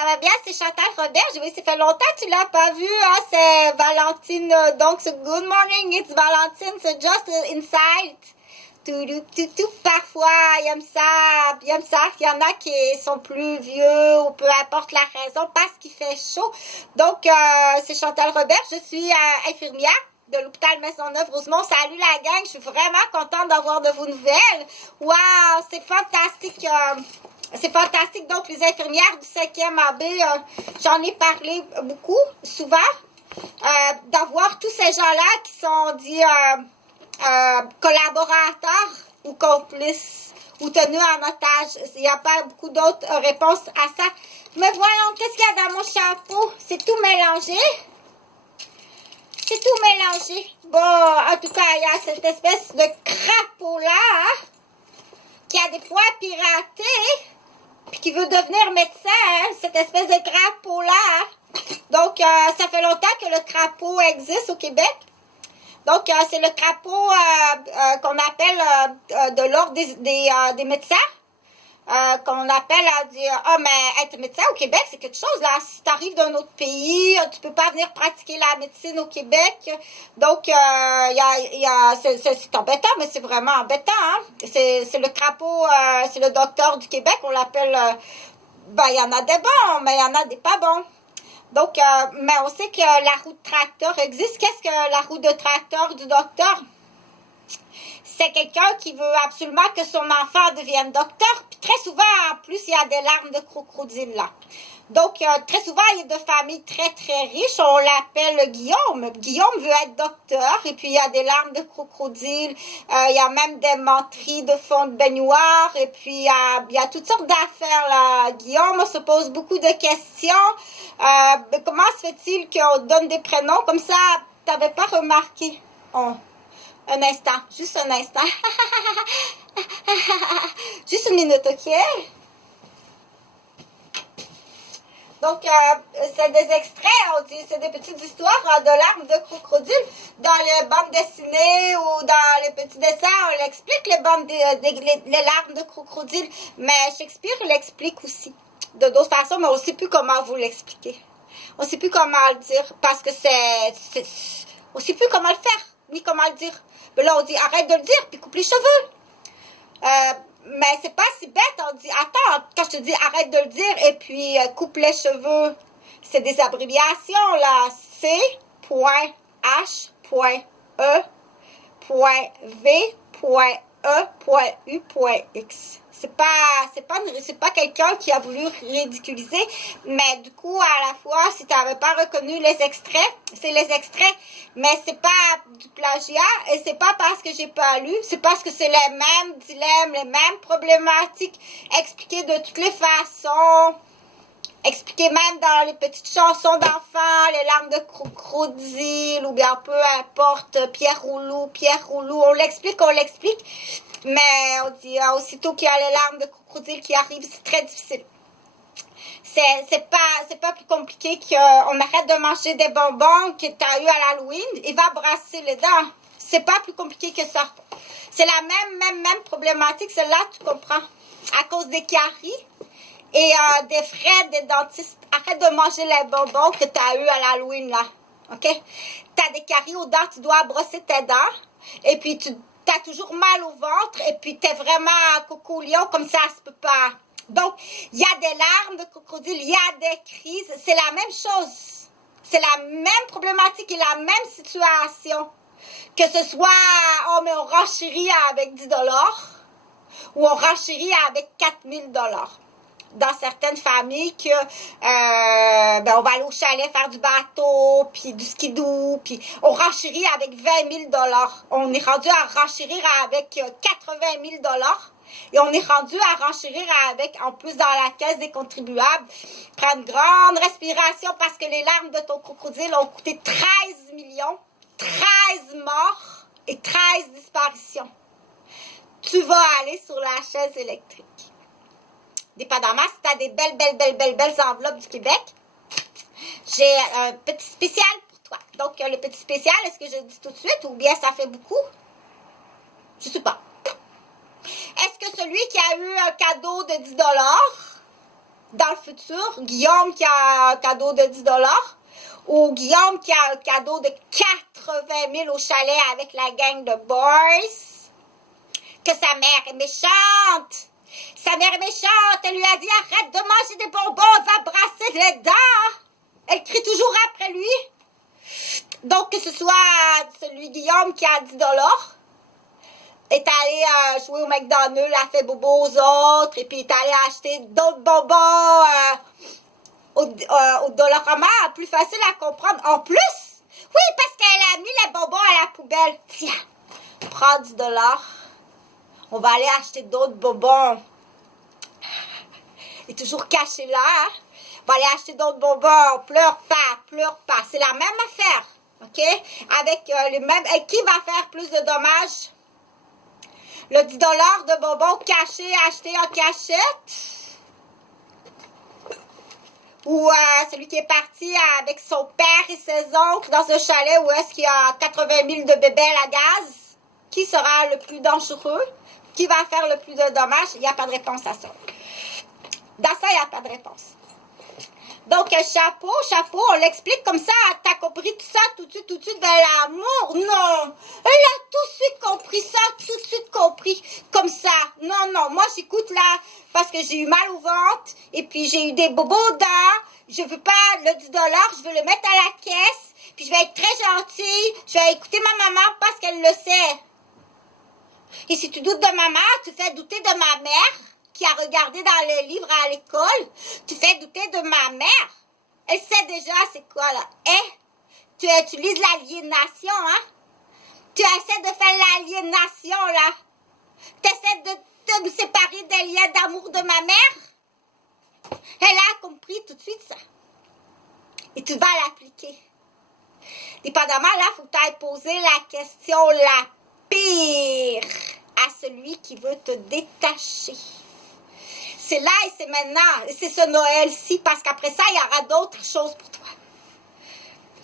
ça va bien, c'est Chantal Robert. Oui, ça fait longtemps que tu l'as pas vu, hein, c'est Valentine. Donc, c'est Good morning, it's Valentine, c'est just inside. Parfois, il aime ça, il aime ça. Il y en a qui sont plus vieux ou peu importe la raison parce qu'il fait chaud. Donc, c'est Chantal Robert, je suis infirmière de l'hôpital Maisonneuve-Rosemont. Salut la gang, je suis vraiment contente d'avoir de vos nouvelles. Waouh, c'est fantastique. C'est fantastique. Donc, les infirmières du 5e AB, j'en ai parlé beaucoup, souvent, d'avoir tous ces gens-là qui sont dits collaborateurs ou complices ou tenus en otage. Il n'y a pas beaucoup d'autres réponses à ça. Mais voyons, qu'est-ce qu'il y a dans mon chapeau? C'est tout mélangé. C'est tout mélangé. Bon, en tout cas, il y a cette espèce de crapaud-là, hein, qui a des points piratés, puis qui veut devenir médecin, hein, cette espèce de crapaud-là. Hein. Donc, ça fait longtemps que le crapaud existe au Québec. Donc, c'est le crapaud qu'on appelle de l'ordre des médecins. Qu'on appelle à dire, ah, mais être médecin au Québec, c'est quelque chose, là. Si tu arrives d'un autre pays, tu peux pas venir pratiquer la médecine au Québec. Donc, c'est embêtant, mais c'est vraiment embêtant, hein. C'est le crapaud, c'est le docteur du Québec, on l'appelle, il y en a des bons, mais il y en a des pas bons. Donc, mais on sait que la roue de tracteur existe. Qu'est-ce que la roue de tracteur du docteur? C'est quelqu'un qui veut absolument que son enfant devienne docteur. Puis très souvent, en plus, il y a des larmes de crocodile là. Donc, très souvent, il y a de familles très, très riches. On l'appelle Guillaume. Guillaume veut être docteur. Et puis, il y a des larmes de crocodile. Il y a même des menteries de fond de baignoire. Et puis, il y a toutes sortes d'affaires là. Guillaume se pose beaucoup de questions. Comment se fait-il qu'on donne des prénoms comme ça? Tu n'avais pas remarqué? Oh. Un instant, juste un instant. Juste une minute, ok? Donc, c'est des extraits, on dit, c'est des petites histoires de larmes de crocodile. Dans les bandes dessinées ou dans les petits dessins, on l'explique, les larmes de crocodile. Mais Shakespeare l'explique aussi, de d'autres façons, mais on ne sait plus comment vous l'expliquer. On ne sait plus comment le dire, parce que on ne sait plus comment le faire, ni comment le dire. Mais là, on dit, arrête de le dire, puis coupe les cheveux. Mais c'est pas si bête, on dit, attends, quand je te dis arrête de le dire, et puis coupe les cheveux, c'est des abréviations, là. C.H.V.E.U.X. C'est pas quelqu'un qui a voulu ridiculiser, mais du coup, à la fois, si tu n'avais pas reconnu les extraits, c'est les extraits, mais c'est pas du plagiat, et c'est pas parce que j'ai pas lu, c'est parce que c'est les mêmes dilemmes, les mêmes problématiques, expliquées de toutes les façons, expliquées même dans les petites chansons d'enfants, les larmes de crocodile, ou bien peu importe, Pierre Roulou, on l'explique, mais on dit aussitôt qu'il y a les larmes de crocodile qui arrivent, c'est très difficile. C'est pas plus compliqué qu'on arrête de manger des bonbons que tu as eu à l'Halloween et va brasser les dents. C'est pas plus compliqué que ça. C'est la même problématique, celle-là, tu comprends. À cause des caries et des frais des dentistes. Arrête de manger les bonbons que tu as eu à l'Halloween, là. OK? Tu as des caries aux dents, tu dois brosser tes dents. Et puis, tu as toujours mal au ventre. Et puis, tu es vraiment coco lion, comme ça se peut pas. Donc, il y a des larmes de crocodile, il y a des crises. C'est la même chose. C'est la même problématique et la même situation. Que ce soit, oh, mais on renchérit avec 10 $ ou on renchérit avec 4000 $. Dans certaines familles que on va aller au chalet faire du bateau, puis du skidoo, puis on renchérit avec 20 000 $. On est rendu à renchérir avec 80 000 $. Et on est rendu à renchérir avec, en plus dans la caisse des contribuables, prends une grande respiration parce que les larmes de ton crocodile ont coûté 13 millions, 13 morts et 13 disparitions. Tu vas aller sur la chaise électrique. Dépendamment si tu as des belles enveloppes du Québec, j'ai un petit spécial pour toi. Donc, le petit spécial, est-ce que je le dis tout de suite ou bien ça fait beaucoup? Je sais pas. Est-ce que celui qui a eu un cadeau de 10 $, dans le futur, Guillaume qui a un cadeau de 10 $, ou Guillaume qui a un cadeau de 80 000 au chalet avec la gang de boys, que sa mère est méchante. Sa mère est méchante. Elle lui a dit, arrête de manger des bonbons, va brasser les dents. Elle crie toujours après lui. Donc, que ce soit celui Guillaume qui a 10 $, est allé jouer au McDonald's, a fait bobo aux autres, et puis est allé acheter d'autres bonbons au Dollarama, plus facile à comprendre. En plus, oui, parce qu'elle a mis les bonbons à la poubelle. Tiens, prends 10 $. On va aller acheter d'autres bonbons. Il est toujours caché là. Hein? On va aller acheter d'autres bonbons. Pleure pas, pleure pas. C'est la même affaire. OK? Avec les mêmes. Et qui va faire plus de dommages? Le 10 $ de bonbons cachés, achetés en cachette? Ou celui qui est parti avec son père et ses oncles dans un chalet où est-ce qu'il y a 80 000 de bébelles à gaz? Qui sera le plus dangereux? Qui va faire le plus de dommages? Il n'y a pas de réponse à ça. Dans ça, il n'y a pas de réponse. Donc, chapeau, on l'explique comme ça. T'as compris tout ça tout de suite vers l'amour? Non. Elle a tout de suite compris ça, tout de suite compris comme ça. Non. Moi, j'écoute là parce que j'ai eu mal au ventre et puis j'ai eu des bobos dents. Je veux pas le 10 $, je veux le mettre à la caisse. Puis je vais être très gentille. Je vais écouter ma maman parce qu'elle le sait. Et si tu doutes de maman, tu fais douter de ma mère qui a regardé dans les livres à l'école. Tu fais douter de ma mère. Elle sait déjà c'est quoi là. Tu utilises l'aliénation, hein? Tu essaies de faire l'aliénation là. Tu essaies de me séparer des liens d'amour de ma mère. Elle a compris tout de suite ça. Et tu vas l'appliquer. Dépendamment là, il faut que tu ailles poser la question la pire à celui qui veut te détacher. C'est là et c'est maintenant. Et c'est ce Noël-ci, parce qu'après ça, il y aura d'autres choses pour toi.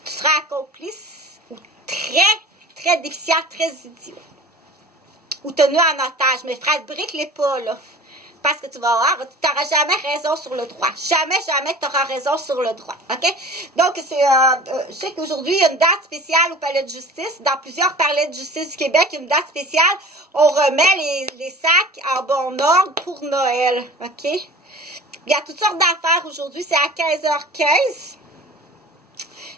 Tu seras complice ou très déficient, très idiot. Ou tenu en otage. Mais frère, brique-les pas, là. Parce que tu vas voir, tu n'auras jamais raison sur le droit. Jamais tu auras raison sur le droit. OK? Donc, je sais qu'aujourd'hui, il y a une date spéciale au Palais de justice. Dans plusieurs palais de justice du Québec, il y a une date spéciale. On remet les sacs en bon ordre pour Noël. OK? Il y a toutes sortes d'affaires aujourd'hui. C'est à 15h15.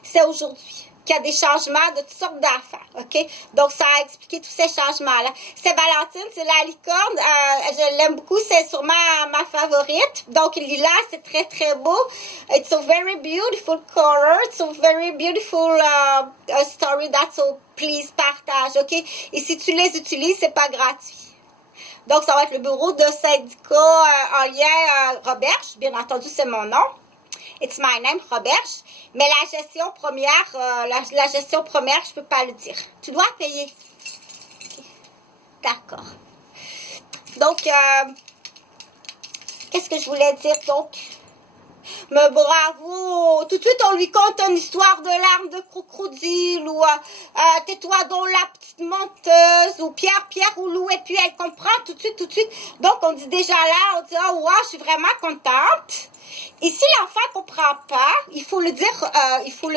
C'est aujourd'hui qu'il y a des changements de toutes sortes d'affaires, OK? Donc, ça a expliqué tous ces changements-là. C'est Valentine, c'est la licorne. Je l'aime beaucoup, c'est sûrement ma favorite. Donc, Lila, c'est très beau. It's a very beautiful color. It's a very beautiful story. That's all. Please, partage, OK? Et si tu les utilises, c'est pas gratuit. Donc, ça va être le bureau de syndicat en lien Roberge. Bien entendu, c'est mon nom. It's my name, Roberge. Mais la gestion première, la gestion première, je peux pas le dire. Tu dois payer. Okay. D'accord. Donc, qu'est-ce que je voulais dire donc? Mais bravo! Tout de suite, on lui conte une histoire de larmes de crocodile ou tais-toi donc la petite menteuse ou Pierre Roulou et puis elle comprend tout de suite. Donc, on dit déjà là, on dit, oh wow, je suis vraiment contente. Et si l'enfant ne comprend pas, il faut le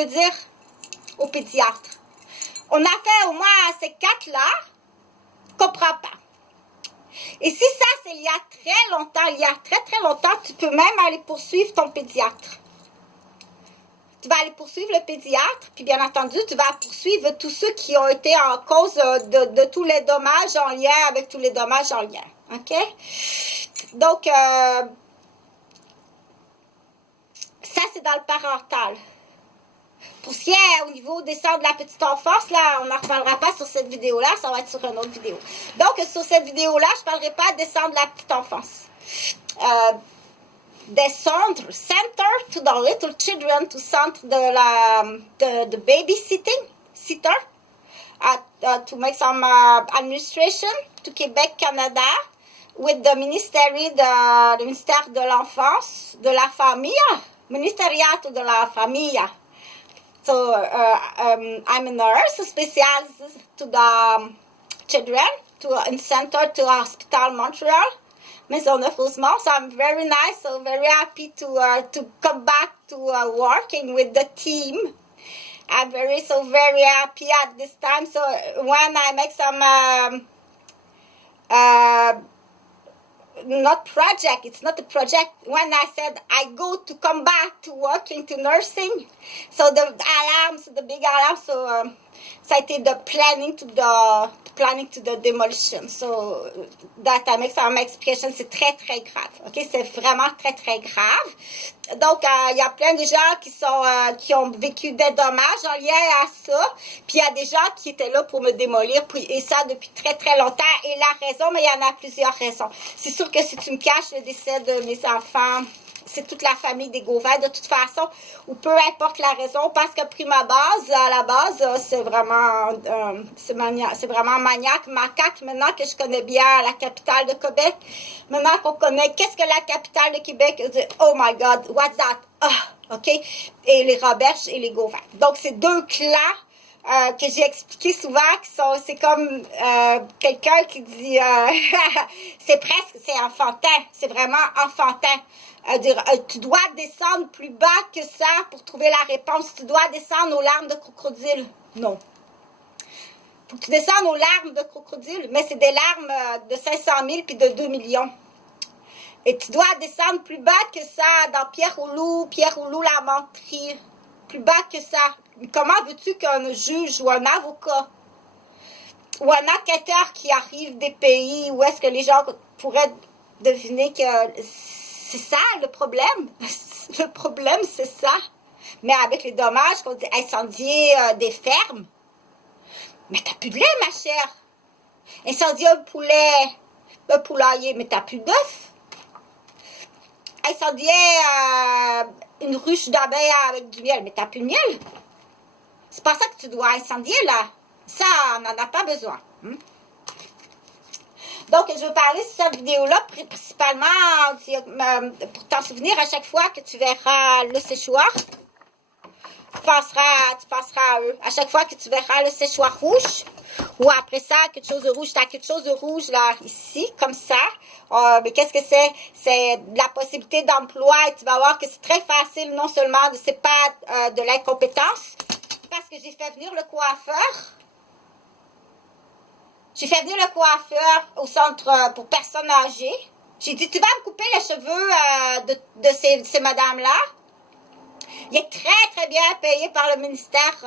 dire au pédiatre. On a fait au moins ces 4-là, comprend pas. Et si ça, c'est il y a très longtemps, tu peux même aller poursuivre ton pédiatre. Tu vas aller poursuivre le pédiatre, puis bien entendu, tu vas poursuivre tous ceux qui ont été en cause de tous les dommages en lien avec tous les dommages en lien. OK? Donc, ça, c'est dans le parental. Pour ce qui est au niveau des centres de la petite enfance, là, on n'en reparlera pas sur cette vidéo-là, ça va être sur une autre vidéo. Donc, sur cette vidéo-là, je ne parlerai pas des centres de la petite enfance. Des centres, center to the little children, to centre de babysitting, sitter, to make some administration to Québec, Canada, with the le ministère de l'enfance, de la famille, ministériat de la famille. So, I'm a nurse, specialized to the children, to a center, to Hospital Montreal. Maisonneuve-Rosemont. So I'm very nice, so very happy to come back to working with the team. I'm very happy at this time. So when I make some not project, it's not a project. When I said I go to come back to working to nursing, so the alarm, so the big alarm, so ça a été de planning to the demolition. So that I make some expression, c'est très très grave. Ok, c'est vraiment très très grave. Donc il y a plein de gens qui ont vécu des dommages en lien à ça. Puis il y a des gens qui étaient là pour me démolir, et ça depuis très très longtemps. Et la raison, mais il y en a plusieurs raisons. C'est sûr que si tu me caches le décès de mes enfants, c'est toute la famille des Gauvin de toute façon, ou peu importe la raison, parce que à la base, c'est vraiment maniaque, macaque. Maintenant que je connais bien la capitale de Québec, maintenant qu'on connaît qu'est-ce que la capitale de Québec, on dit oh my God, what's that? OK? Et les Roberges et les Gauvin. Donc, c'est deux clans que j'ai expliqué souvent, c'est comme quelqu'un qui dit c'est enfantin, c'est vraiment enfantin. Tu dois descendre plus bas que ça pour trouver la réponse. Tu dois descendre aux larmes de crocodile. Non. Faut que tu descendes aux larmes de crocodile, mais c'est des larmes de 500 000 puis de 2 millions. Et tu dois descendre plus bas que ça dans Pierre Rouleau la menterie. Plus bas que ça. Comment veux-tu qu'un juge ou un avocat ou un enquêteur qui arrive des pays où est-ce que les gens pourraient deviner que c'est ça le problème? Le problème, c'est ça. Mais avec les dommages qu'on dit incendier des fermes. Mais t'as plus de lait, ma chère. Incendier un poulailler, mais t'as plus d'œufs. Incendier une ruche d'abeilles avec du miel, mais t'as plus de miel. C'est pas ça que tu dois incendier, là. Ça, on n'en a pas besoin. Donc, je veux parler sur cette vidéo-là, principalement pour t'en souvenir à chaque fois que tu verras le séchoir. Tu penseras à eux. À chaque fois que tu verras le séchoir rouge, ou après ça, quelque chose de rouge, tu as quelque chose de rouge, là, ici, comme ça. Mais qu'est-ce que c'est? C'est de la possibilité d'emploi, et tu vas voir que c'est très facile, non seulement, c'est pas de l'incompétence, parce que j'ai fait venir le coiffeur. J'ai fait venir le coiffeur au centre pour personnes âgées. J'ai dit, tu vas me couper les cheveux de ces madames-là. Il est très, très bien payé par le ministère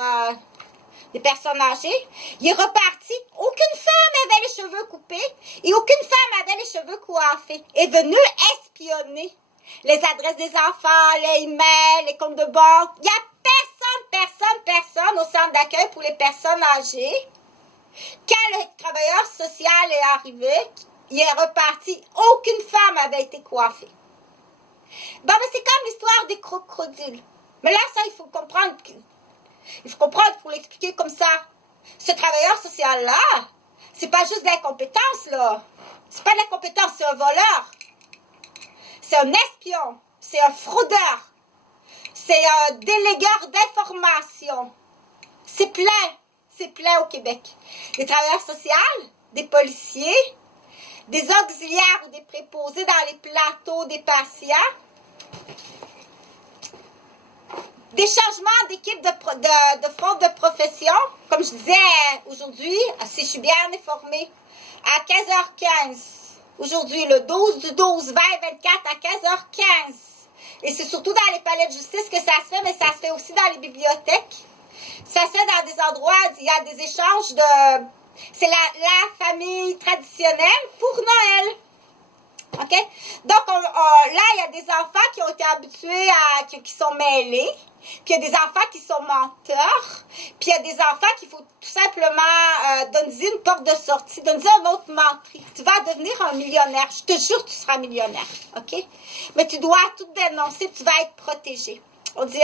des personnes âgées. Il est reparti. Aucune femme avait les cheveux coupés et aucune femme avait les cheveux coiffés. Est venue espionner les adresses des enfants, les emails, les comptes de banque. Il n'y a personne au centre d'accueil pour les personnes âgées. Quand le travailleur social est arrivé, il est reparti. Aucune femme avait été coiffée. Bon, mais c'est comme l'histoire des crocodiles. Mais là, ça, il faut comprendre pour l'expliquer comme ça. Ce travailleur social-là, c'est pas juste de l'incompétence, là. C'est pas de l'incompétence, c'est un voleur. C'est un espion. C'est un fraudeur. C'est un délégueur d'information. C'est plein au Québec. Des travailleurs sociaux, des policiers, des auxiliaires ou des préposés dans les plateaux des patients, des changements d'équipe de fraude de profession. Comme je disais aujourd'hui, si je suis bien informée, à 15h15, aujourd'hui, le 12/12/2024 à 15h15. Et c'est surtout dans les palais de justice que ça se fait, mais ça se fait aussi dans les bibliothèques. Ça se fait dans des endroits où il y a des échanges de... C'est la famille traditionnelle pour Noël. OK? Donc, là, il y a des enfants qui ont été habitués qui sont mêlés. Puis, il y a des enfants qui sont menteurs. Puis, il y a des enfants qu'il faut tout simplement donner une porte de sortie, donner une autre menterie. Tu vas devenir un millionnaire. Je te jure que tu seras millionnaire. OK? Mais tu dois tout dénoncer. Tu vas être protégé. On dit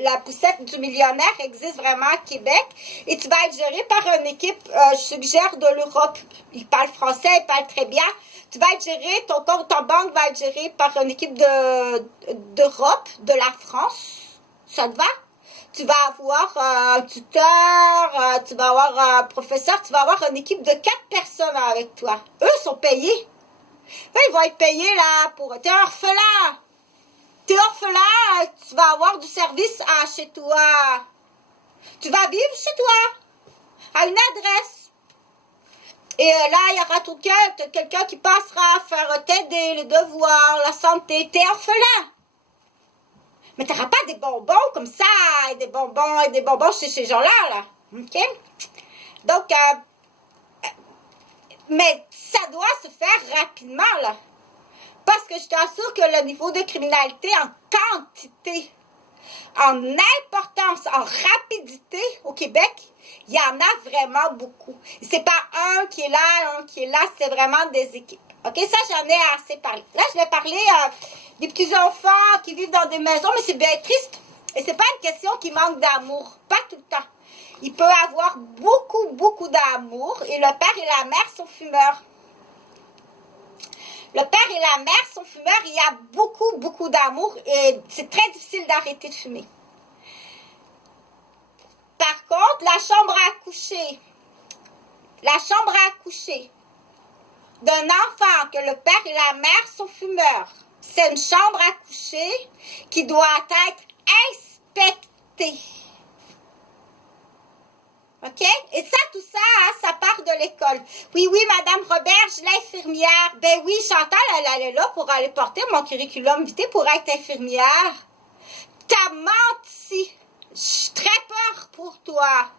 la poussette du millionnaire existe vraiment à Québec. Et tu vas être géré par une équipe, je suggère, de l'Europe. Ils parlent français, ils parlent très bien. Tu vas être géré, ton compte en banque va être géré par une équipe d'Europe, de la France. Ça te va? Tu vas avoir un tuteur, tu vas avoir un professeur, tu vas avoir une équipe de 4 personnes avec toi. Eux sont payés. Là, ils vont être payés, là, pour... T'es orphelin. T'es orphelin, tu vas avoir du service chez toi. Tu vas vivre chez toi, à une adresse. Et là, il y aura tout quelqu'un qui passera faire t'aider, les devoirs, la santé. T'es orphelin. Mais t'auras pas des bonbons comme ça, et des bonbons chez ces gens-là, là. OK? Donc, mais ça doit se faire rapidement, là. Parce que je t'assure que le niveau de criminalité en quantité, en importance, en rapidité au Québec, il y en a vraiment beaucoup. C'est pas un qui est là, c'est vraiment des équipes. OK, ça, j'en ai assez parlé. Là, je vais parler des petits enfants qui vivent dans des maisons, mais c'est bien triste. Et c'est pas une question qui manque d'amour. Pas tout le temps. Il peut avoir beaucoup, beaucoup d'amour. Et le père et la mère sont fumeurs. Le père et la mère sont fumeurs. Il y a beaucoup, beaucoup d'amour. Et c'est très difficile d'arrêter de fumer. Par contre, la chambre à coucher d'un enfant que le père et la mère sont fumeurs, c'est une chambre à coucher qui doit être inspectée. OK? Et ça, tout ça, hein, ça part de l'école. Oui, Madame Roberge, l'infirmière. Ben oui, Chantal, elle est là pour aller porter mon curriculum vitae pour être infirmière. T'as menti. J'ai très peur pour toi.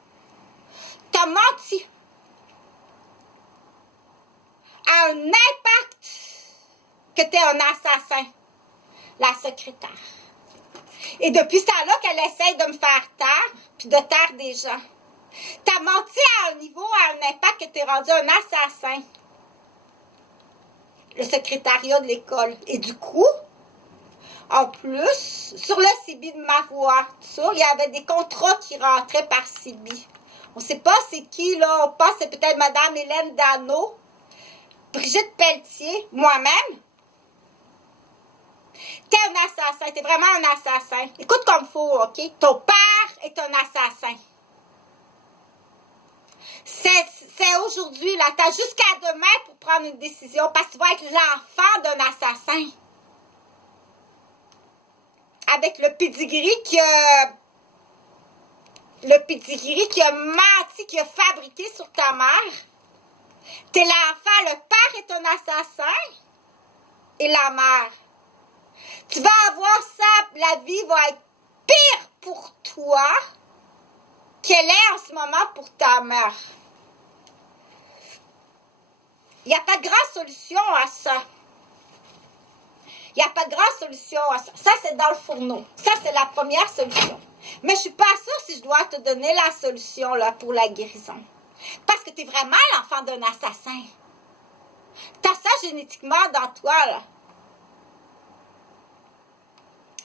T'as menti. A un impact que t'es un assassin, la secrétaire. Et depuis ce temps-là qu'elle essaye de me faire taire, puis de taire des gens. T'as menti à un niveau, à un impact que t'es rendu un assassin. Le secrétariat de l'école. Et du coup, en plus, sur le CB de ma voix, il y avait des contrats qui rentraient par CB. On ne sait pas c'est qui, là. On pense que c'est peut-être Mme Hélène Dano, Brigitte Pelletier, moi-même. T'es un assassin. T'es vraiment un assassin. Écoute comme faut, OK? Ton père est un assassin. C'est aujourd'hui, là. T'as jusqu'à demain pour prendre une décision parce que tu vas être l'enfant d'un assassin. Avec le pedigree qui a menti, qui a fabriqué sur ta mère. T'es l'enfant, le père est un assassin et la mère. Tu vas avoir ça, la vie va être pire pour toi qu'elle est en ce moment pour ta mère. Il n'y a pas de grande solution à ça. Il n'y a pas de grande solution à ça. Ça, c'est dans le fourneau. Ça, c'est la première solution. Mais je ne suis pas sûre si je dois te donner la solution là, pour la guérison. Parce que tu es vraiment l'enfant d'un assassin. Tu as ça génétiquement dans toi, là.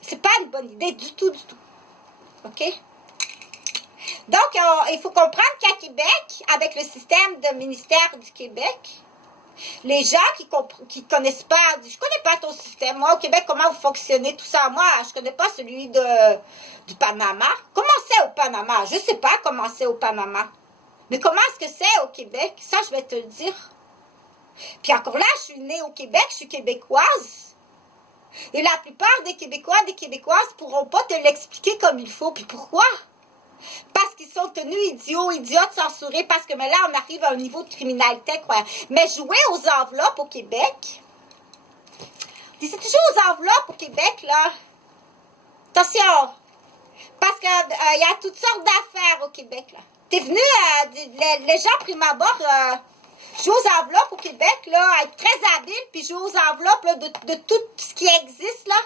C'est pas une bonne idée du tout, du tout. OK? Donc, il faut comprendre qu'à Québec, avec le système de ministère du Québec, les gens qui connaissent pas, je connais pas ton système. Moi, au Québec, comment vous fonctionnez, tout ça. Moi, je connais pas celui du Panama. Comment c'est au Panama? Je sais pas comment c'est au Panama. Mais comment est-ce que c'est au Québec? Ça, je vais te le dire. Puis encore là, je suis née au Québec, je suis québécoise. Et la plupart des Québécois, des Québécoises pourront pas te l'expliquer comme il faut. Puis pourquoi? Parce qu'ils sont tenus idiots, censurés, parce que mais là, on arrive à un niveau de criminalité incroyable. Mais jouer aux enveloppes au Québec, c'est toujours aux enveloppes au Québec, là. Attention, parce qu'il y a toutes sortes d'affaires au Québec, là. T'es venu, les gens, prime abord, jouer aux enveloppes au Québec, là, être très habile, puis jouer aux enveloppes là, de tout ce qui existe, là.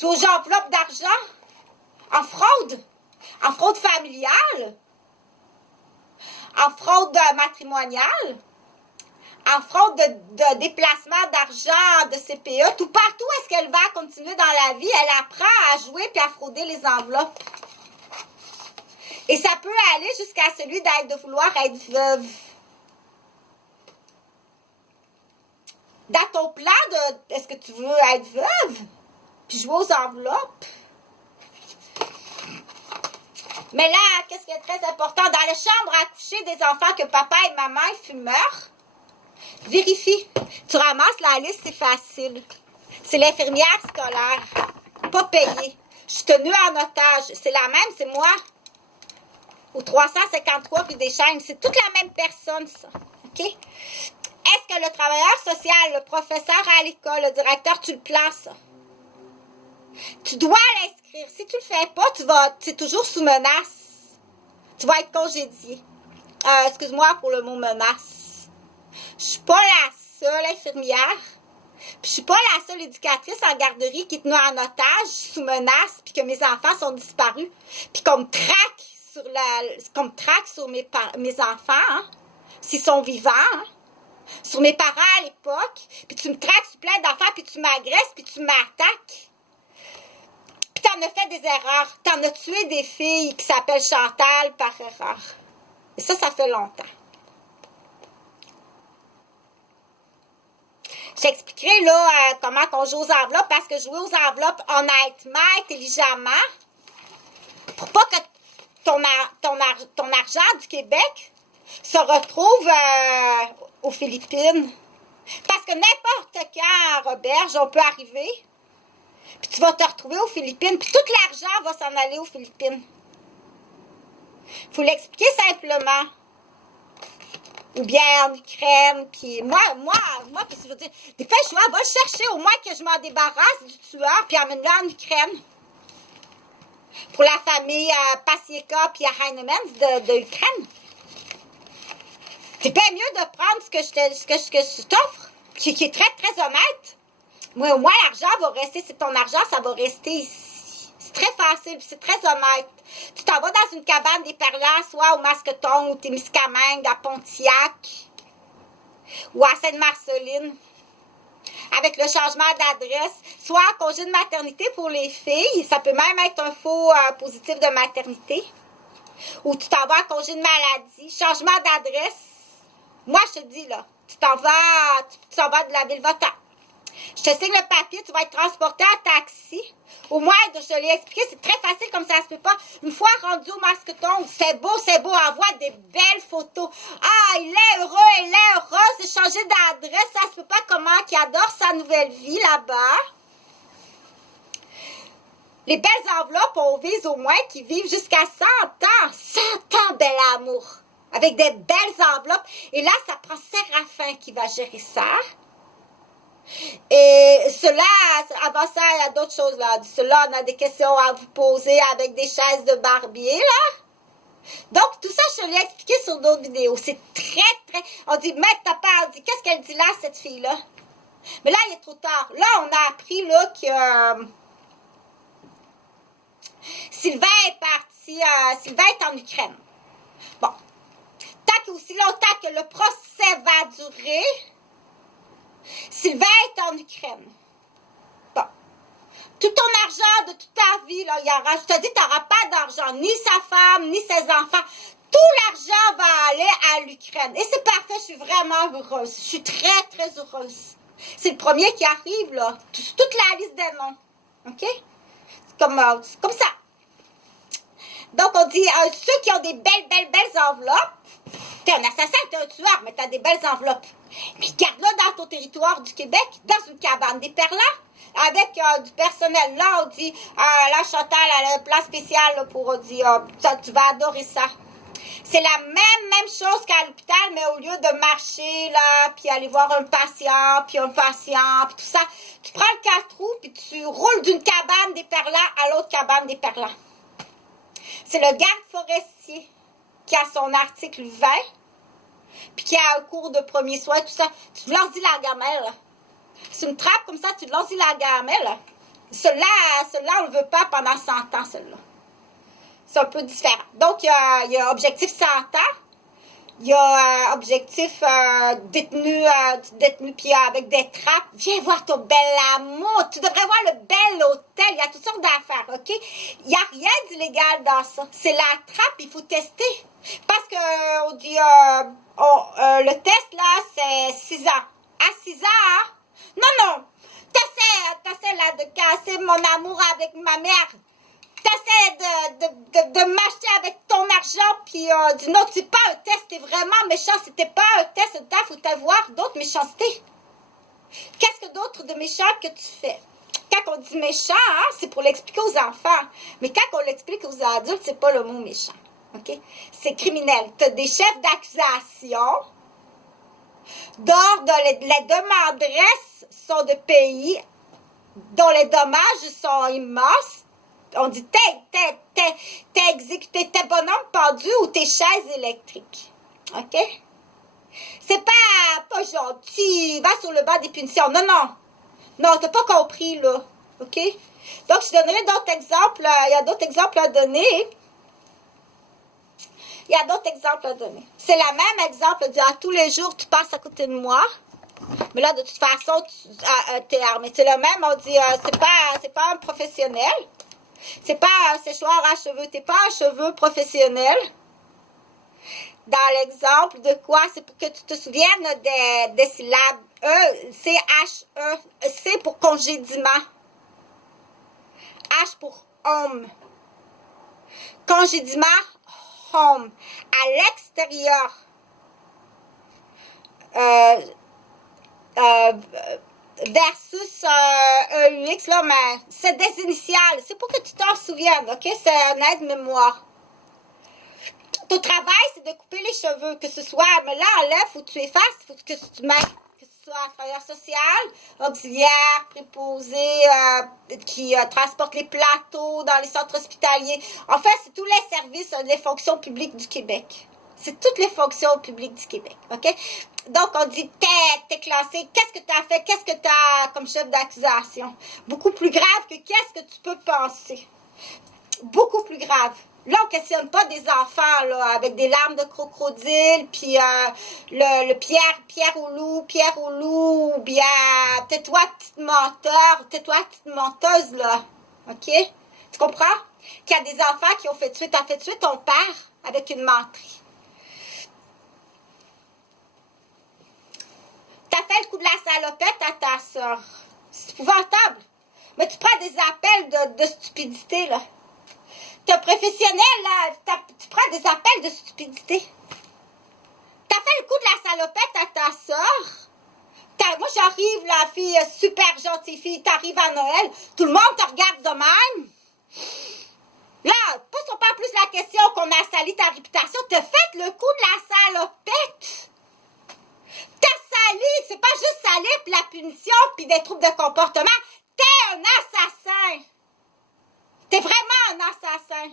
Jouer aux enveloppes d'argent, en fraude familiale, en fraude matrimoniale, en fraude de déplacement d'argent, de CPE, tout partout est-ce qu'elle va continuer dans la vie, elle apprend à jouer puis à frauder les enveloppes. Et ça peut aller jusqu'à celui de vouloir être veuve. Dans ton plan est-ce que tu veux être veuve? Puis jouer aux enveloppes? Mais là, qu'est-ce qui est très important? Dans les chambres à coucher des enfants que papa et maman est fumeurs, Vérifie. Tu ramasses la liste, c'est facile. C'est l'infirmière scolaire. Pas payée. Je suis tenue en otage. C'est la même, c'est moi. Au 353 rue des Chênes. C'est toute la même personne, ça. OK? Est-ce que le travailleur social, le professeur à l'école, le directeur, tu le places? Tu dois l'inscrire. Si tu le fais pas, tu es toujours sous menace. Tu vas être congédié. Excuse-moi pour le mot menace. Je suis pas la seule infirmière. Puis je suis pas la seule éducatrice en garderie qui est tenue en otage, sous menace, puis que mes enfants sont disparus. Puis qu'on me traque sur mes enfants, hein, s'ils sont vivants, hein, sur mes parents à l'époque. Puis tu me traques sur plein d'enfants, puis tu m'agresses, puis tu m'attaques. Puis t'en as fait des erreurs. T'en as tué des filles qui s'appellent Chantal par erreur. Et ça fait longtemps. J'expliquerai là comment on joue aux enveloppes, parce que jouer aux enveloppes honnêtement, intelligemment, pour pas que ton argent du Québec se retrouve aux Philippines. Parce que n'importe quand, Roberge, on peut arriver, puis tu vas te retrouver aux Philippines, puis tout l'argent va s'en aller aux Philippines. Il faut l'expliquer simplement. Ou bien en Ukraine, puis moi, parce que je veux dire, dépêche-toi, va le chercher, au moins que je m'en débarrasse du tueur, puis amène-le en Ukraine. Pour la famille Pasieka puis Heinemans de Ukraine. C'est bien mieux de prendre ce que je t'offre, qui est très, très honnête. Moi, au moins, l'argent va rester, c'est ton argent, ça va rester ici. C'est très facile, c'est très honnête. Tu t'en vas dans une cabane des Perlants, soit au Masqueton, ou Témiscamingue, à Pontiac, ou à Sainte-Marceline, avec le changement d'adresse, soit en congé de maternité pour les filles, ça peut même être un faux positif de maternité, ou tu t'en vas en congé de maladie, changement d'adresse. Moi, je te dis, là, tu t'en vas de la ville votante. Je te signe le papier, tu vas être transporté en taxi. Au moins, je te l'ai expliqué, c'est très facile comme ça se peut pas. Une fois rendu au Masqueton, c'est beau, envoie des belles photos. Ah, il est heureux, elle est heureuse, j'ai changé d'adresse, ça se peut pas comment qu'il adore sa nouvelle vie là-bas. Les belles enveloppes, on vise au moins qu'ils vivent jusqu'à 100 ans. 100 ans, bel amour. Avec des belles enveloppes. Et là, ça prend Séraphin qui va gérer ça. Et cela, avant ça, il y a d'autres choses là. Cela, on a des questions à vous poser avec des chaises de barbier là. Donc, tout ça, je te l'ai expliqué sur d'autres vidéos. C'est très, très... On dit, mais t'as pas... On dit, qu'est-ce qu'elle dit là, cette fille-là? Mais là, il est trop tard. Là, on a appris là que... Sylvain est parti... Sylvain est en Ukraine. Bon. Tant qu'aussi longtemps que le procès va durer... Sylvain est en Ukraine. Bon. Tout ton argent de toute ta vie, là, je te dis, tu n'auras pas d'argent, ni sa femme, ni ses enfants. Tout l'argent va aller à l'Ukraine. Et c'est parfait, je suis vraiment heureuse. Je suis très, très heureuse. C'est le premier qui arrive, là. Toute la liste des noms. OK? C'est comme ça. Donc, on dit, ceux qui ont des belles enveloppes, t'es un assassin, t'es un tueur, mais t'as des belles enveloppes. Mais garde-le dans ton territoire du Québec, dans une cabane des Perlants, avec du personnel. Là, on dit, là, Chantal, elle a un plan spécial là, pour, on dit, tu vas adorer ça. C'est la même chose qu'à l'hôpital, mais au lieu de marcher, là, puis aller voir un patient, puis tout ça, tu prends le 4 roues, puis tu roules d'une cabane des Perlants à l'autre cabane des Perlants. C'est le garde forestier qui a son article 20, puis qui a un cours de premiers soins, tout ça. Tu lances la gamelle. C'est une trappe comme ça, tu lances la gamelle. Celle-là, on ne le veut pas pendant 100 ans, celle-là. C'est un peu différent. Donc, il y a objectif 100 ans. Il y a objectif détenu, puis avec des trappes. Viens voir ton bel amour. Tu devrais voir le bel hôtel. Il y a toutes sortes d'affaires, OK? Il n'y a rien d'illégal dans ça. C'est la trappe, il faut tester. Parce que on dit, le test, là, c'est 6 ans. À 6 ans, hein? Non. T'essaies là de casser mon amour avec ma mère. T'essaies de m'acheter avec ton argent, puis dis non, c'est pas un test, t'es vraiment méchant. C'était pas un test, faut t'avoir d'autres méchancetés. Qu'est-ce que d'autre de méchant que tu fais? Quand on dit méchant, hein, c'est pour l'expliquer aux enfants. Mais quand on l'explique aux adultes, c'est pas le mot méchant. OK? C'est criminel. Tu as des chefs d'accusation d'ordre, les demanderesses sont de pays dont les dommages sont immenses. On dit t'es exécuté, t'es bonhomme pendu ou t'es chaise électrique. OK? C'est pas gentil, va sur le banc des punitions. Non, non. Non, t'as pas compris, là. OK? Donc, je donnerai d'autres exemples. Il y a d'autres exemples à donner. Il y a d'autres exemples à donner. C'est le même exemple. Dire, tous les jours, tu passes à côté de moi. Mais là, de toute façon, tu es armé. C'est le même. On dit, c'est pas un professionnel. C'est pas un séchoir à cheveux. T'es pas un cheveu professionnel. Dans l'exemple de quoi? C'est pour que tu te souviennes des syllabes. E, C-H-E. C pour congédiement. H pour homme. Congédiement, home. À l'extérieur. Versus EUX, là, mais c'est des initiales. C'est pour que tu t'en souviennes, OK? C'est un aide-mémoire. Ton travail, c'est de couper les cheveux, que ce soit, mais là, enlève, faut que tu effaces, faut que tu mettes, que ce soit un travailleur social, auxiliaire, préposé, qui transporte les plateaux dans les centres hospitaliers. En fait, c'est tous les services, les fonctions publiques du Québec. C'est toutes les fonctions publiques du Québec, OK? Donc, on dit, t'es classé, qu'est-ce que tu as fait, qu'est-ce que tu as comme chef d'accusation? Beaucoup plus grave que qu'est-ce que tu peux penser. Beaucoup plus grave. Là, on ne questionne pas des enfants là, avec des larmes de crocodile, puis le Pierre ou loup, ou bien tais-toi, petite menteur, tais-toi, petite menteuse, là. OK? Tu comprends? Qu'il y a des enfants qui ont fait tuer, t'as fait tuer ton père avec une menterie. T'as fait le coup de la salopette à ta soeur. C'est épouvantable. Mais tu prends des appels de stupidité, là. T'es un professionnel, là, tu prends des appels de stupidité. T'as fait le coup de la salopette à ta soeur. Moi, j'arrive, la fille, super gentille fille, t'arrives à Noël, tout le monde te regarde de même. Là, pose pas plus la question qu'on a sali ta réputation. T'as fait le coup de la salopette. T'as sali, c'est pas juste salir puis la punition puis des troubles de comportement. T'es un assassin. T'es vraiment un assassin.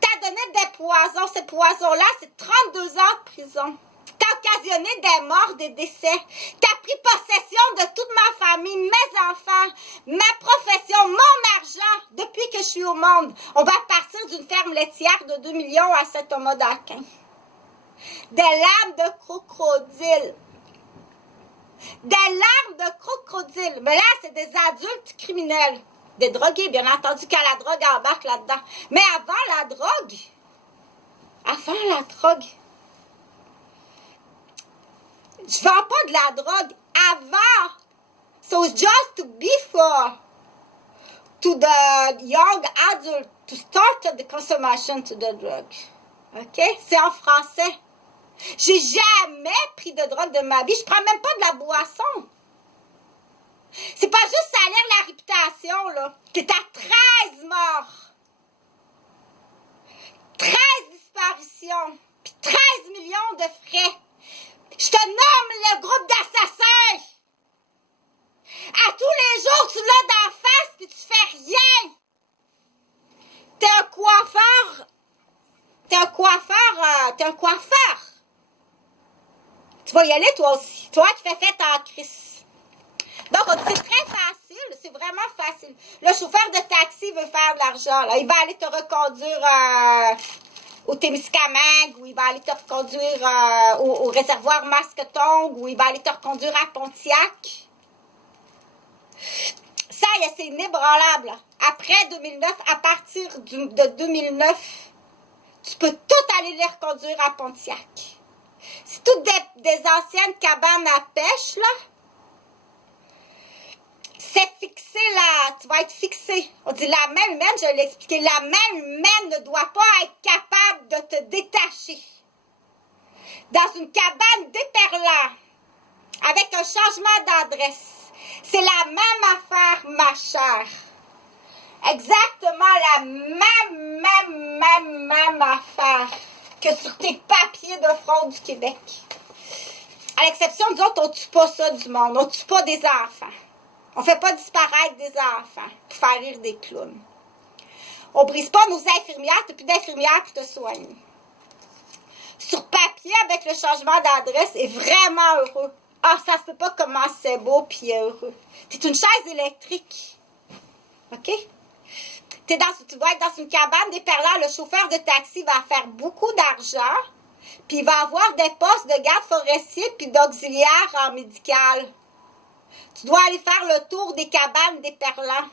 T'as donné des poisons. Ces poisons-là, c'est 32 ans de prison. T'as occasionné des morts, des décès. T'as pris possession de toute ma famille, mes enfants, ma profession, mon argent depuis que je suis au monde. On va partir d'une ferme laitière de 2 millions à Saint-Thomas-d'Aquin. Des larmes de crocodile. Des larmes de crocodile. Mais là, c'est des adultes criminels. Des drogués, bien entendu, quand la drogue embarque là-dedans. Mais avant la drogue, je vends pas de la drogue avant. So it's just before to the young adult to start the consumption to the drug. OK? C'est en français. J'ai jamais pris de drogue de ma vie. Je prends même pas de la boisson. C'est pas juste salir la réputation, là. T'es à 13 morts. 13 disparitions. Puis 13 millions de frais. Je te nomme le groupe d'assassins. À tous les jours, tu l'as d'en face puis tu fais rien. T'es un coiffeur. T'es un coiffeur. Tu vas y aller, toi aussi. Toi qui fais fête en crise. Donc, c'est très facile. C'est vraiment facile. Le chauffeur de taxi veut faire de l'argent. Là. Il va aller te reconduire au Témiscamingue, ou il va aller te reconduire au réservoir Masquetongue, ou il va aller te reconduire à Pontiac. Ça, c'est inébranlable. Après 2009, à partir de 2009, tu peux tout aller les reconduire à Pontiac. C'est toutes des anciennes cabanes à pêche, là. C'est fixé là, tu vas être fixé. On dit la main humaine, je l'ai expliqué, la main humaine ne doit pas être capable de te détacher. Dans une cabane déperlant, avec un changement d'adresse, c'est la même affaire, ma chère. Exactement la même affaire que sur tes papiers de fraude du Québec. À l'exception des autres, on ne tue pas ça du monde. On ne tue pas des enfants. On ne fait pas disparaître des enfants pour faire rire des clowns. On ne brise pas nos infirmières. Tu n'as plus d'infirmières pour te soigner. Sur papier, avec le changement d'adresse, est vraiment heureux. Ah, ça se peut pas comment c'est beau puis heureux. Tu es une chaise électrique. OK? Tu vas être dans une cabane déperlant. Le chauffeur de taxi va faire beaucoup d'argent. Puis il va avoir des postes de garde forestier puis d'auxiliaire en médical. Tu dois aller faire le tour des cabanes déperlant.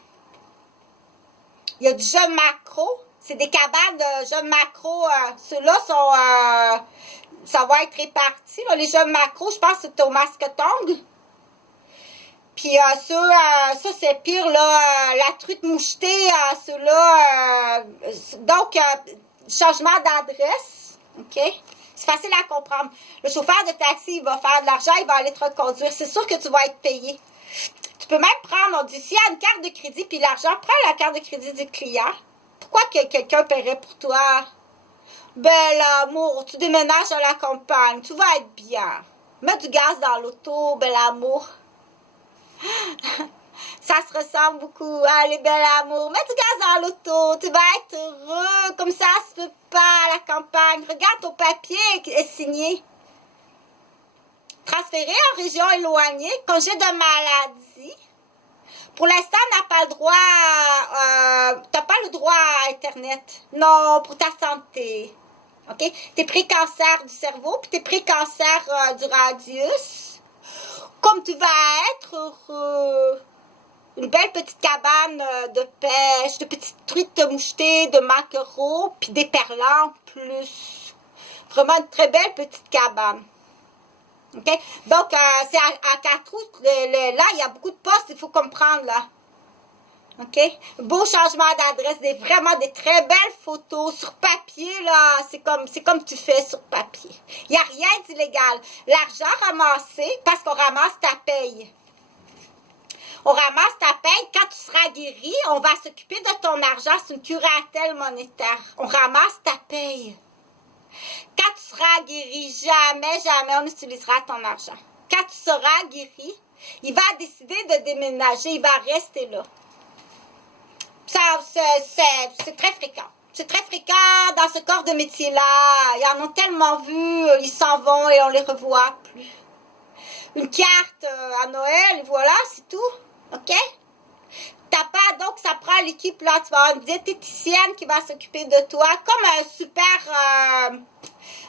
Il y a du jeune macro. C'est des cabanes de jeunes macro. Ceux-là sont... ça va être réparti. Là, les jeunes macro, je pense que c'est au Mascotong. Puis ça, c'est pire, là, la truite mouchetée, ceux-là. Donc, changement d'adresse. OK? C'est facile à comprendre. Le chauffeur de taxi, il va faire de l'argent, il va aller te reconduire. C'est sûr que tu vas être payé. Tu peux même prendre, on dit, s'il y a une carte de crédit, puis l'argent, prends la carte de crédit du client. Pourquoi que quelqu'un paierait pour toi? Bel amour, tu déménages à la campagne, tu vas être bien. Mets du gaz dans l'auto, bel amour. Ça se ressemble beaucoup. Allez, bel amour, mets du gaz dans l'auto, tu vas être heureux. Comme ça se peut pas à la campagne. Regarde ton papier est signé. Transféré en région éloignée, congé de maladie. Pour l'instant, on n'a pas le droit, t'as pas le droit à Internet. Non, pour ta santé. OK? T'es pris cancer du cerveau, puis t'es pris cancer du radius. Comme tu vas être heureux. Une belle petite cabane de pêche, de petites truites mouchetées, de maquereaux, puis des perlants en plus. Vraiment une très belle petite cabane. OK? Donc, c'est à 4 août. Là, il y a beaucoup de postes, il faut comprendre, là. OK? Beau changement d'adresse, vraiment des très belles photos sur papier, là. C'est comme tu fais sur papier. Il n'y a rien d'illégal. L'argent ramassé, parce qu'on ramasse ta paye. On ramasse ta paye. Quand tu seras guéri, on va s'occuper de ton argent. C'est une curatelle monétaire. On ramasse ta paye. Quand tu seras guéri, jamais on utilisera ton argent. Quand tu seras guéri, il va décider de déménager. Il va rester là. C'est très fréquent. C'est très fréquent dans ce corps de métier-là. Ils en ont tellement vu, ils s'en vont et on les revoit plus. Une carte à Noël, et voilà, c'est tout. OK? T'as pas, donc ça prend l'équipe là, tu vas avoir une diététicienne qui va s'occuper de toi, comme un super,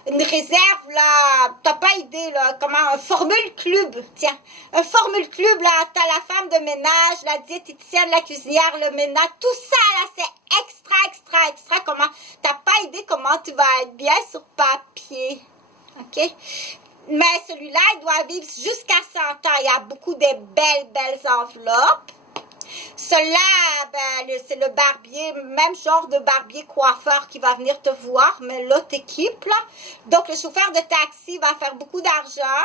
une réserve là, t'as pas idée là, comment, un formule club, tiens, un formule club là, t'as la femme de ménage, la diététicienne, la cuisinière, le ménage, tout ça là, c'est extra, comment, t'as pas idée comment tu vas être bien sur papier, OK? Mais celui-là, il doit vivre jusqu'à 100 ans, il y a beaucoup de belles enveloppes. Celui-là, ben, c'est le barbier, même genre de barbier coiffeur qui va venir te voir, mais là, t'équipes, là. Donc, le chauffeur de taxi va faire beaucoup d'argent.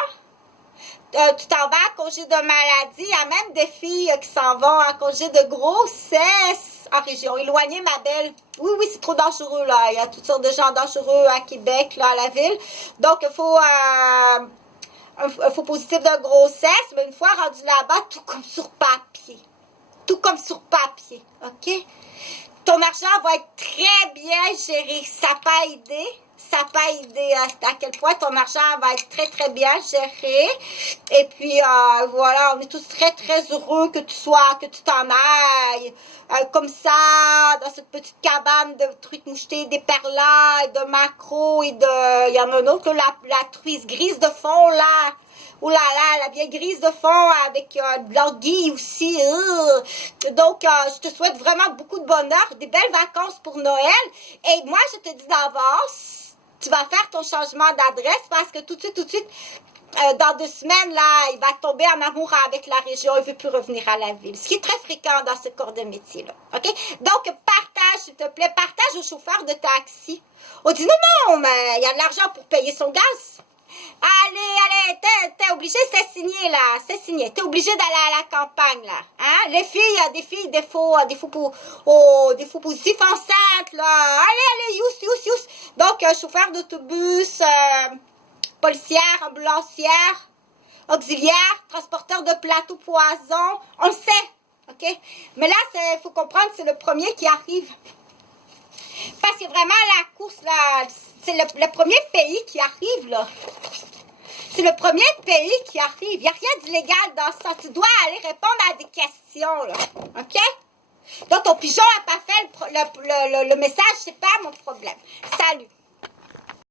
Tu t'en vas à congé de maladie. Il y a même des filles qui s'en vont à congé de grossesse en région éloignée, ma belle. Oui, c'est trop dangereux, là. Il y a toutes sortes de gens dangereux à Québec, là, à la ville. Donc, il faut... un faux positif de grossesse, mais une fois rendu là-bas, tout comme sur papier. Tout comme sur papier, OK? Ton argent va être très bien géré. Ça n'a pas idée. Ça n'a pas idée à quel point ton argent va être très bien géré. Et puis, voilà, on est tous très heureux que tu t'en ailles. Comme ça, dans cette petite cabane de truites mouchetées, des perlas, de maquereaux et de... Il y en a un autre, la truite grise de fond, là. Oh là là, la vieille grise de fond avec de l'anguille aussi. Donc, je te souhaite vraiment beaucoup de bonheur, des belles vacances pour Noël. Et moi, je te dis d'avance, tu vas faire ton changement d'adresse parce que tout de suite, dans 2 semaines, là, il va tomber en amour avec la région, il ne veut plus revenir à la ville. Ce qui est très fréquent dans ce corps de métier-là. OK? Donc, partage, s'il te plaît, partage au chauffeur de taxi. On dit, non, mais il y a de l'argent pour payer son gaz. Allez, t'es obligé, c'est signé, là, c'est signé. T'es obligé d'aller à la campagne, là. Hein? Les filles, des filles, des faux positifs enceintes, là. Allez, youss. Donc, chauffeur d'autobus, policière, ambulancière, auxiliaire, transporteur de plateaux poison, on le sait, ok? Mais là, il faut comprendre, c'est le premier qui arrive. Parce que vraiment, la course, là, c'est le premier pays qui arrive, là. C'est le premier pays qui arrive. Il n'y a rien d'illégal dans ça. Tu dois aller répondre à des questions, là, ok? Donc, ton pigeon n'a pas fait le message, c'est pas mon problème. Salut!